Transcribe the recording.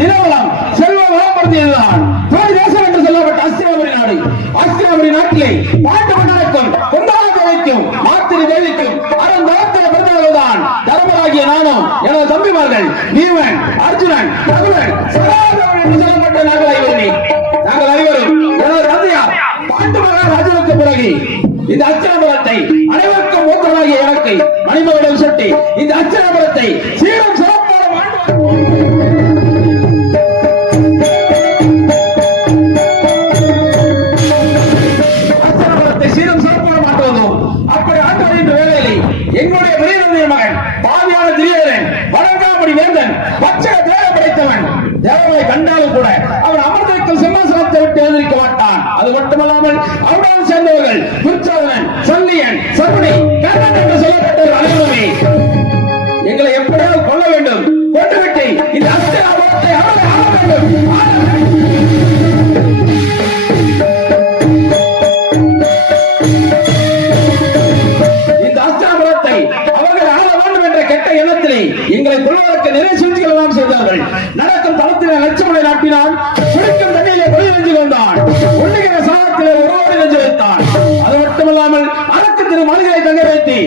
தினவலம் செல்வ வளப்படுத்தியதுதான் தோழி தேசம் என்று சொல்லப்பட்ட அஸ்தினாபுரி நாடு. அஸ்தினாபுரி நாட்டிலே பாட்டு மன்னருக்கும் கொண்டாட வைக்கும் மாத்திரை தேவிக்கும் அறந்தளத்தில் பிறந்தவர்கள்தான் தர்மராகிய நானும் எனது தம்பிமார்கள் பீமன், அர்ஜுனன், ரகுவன், சகாதேவன் என்று சொல்லப்பட்ட நாங்கள் அனைவரும் எனது தந்தையார் பாட்டு மகன் ராஜனுக்கு பிறகு இந்த அச்சனபுரத்தை அனைவருக்கும் மூத்தராகிய எனக்கு மணிமகளிடம் சுட்டி இந்த அச்சனபுரத்தை சீரம் சிறப்பாக மாற்றுவதும் அப்படி ஆண்டாள் என்ற வேளையிலே எங்களுடைய பெரிய மகன் பாதியான திரியரன் வணங்காமடி வேந்தன் பச்சை தேவை படைத்தவன் தேவனை கண்டாலும் கூட அவன் அமர்ந்திருக்கும் சிம்மாசனத்தை விட்டு எழுந்திருக்க மாட்டான். அது மட்டுமல்லாமல் அவருடன் சேர்ந்தவர்கள் துர்ச்சோதனன், சல்லியன், சகுனி, கர்ணன் என்று சொல்லப்பட்ட அனைவருமே எங்களை எப்படியாவது கொல்ல வேண்டும், கொண்டுவிட்டு இந்த அஸ்தினாபுரத்தை அவர்கள் ஆள வேண்டும். இந்த அஸ்தினாபுரத்தை அவர்கள் ஆள வேண்டும் என்ற கெட்ட எண்ணத்திலே எங்களை கொள்வதற்கு நிறைய சூழ்ச்சிகள் எல்லாம் செய்தார்கள். நடக்கும் தளத்திலே லட்சமலை நாட்டினான், குடிக்கும் தண்ணியிலே பொழி நெஞ்சு கொண்டான், ஒன்றுகிற சாதத்திலே ஒருவோடு நெஞ்சு வைத்தான். அது மட்டுமல்லாமல் அதற்கு திரு மளிகை தங்க வைத்து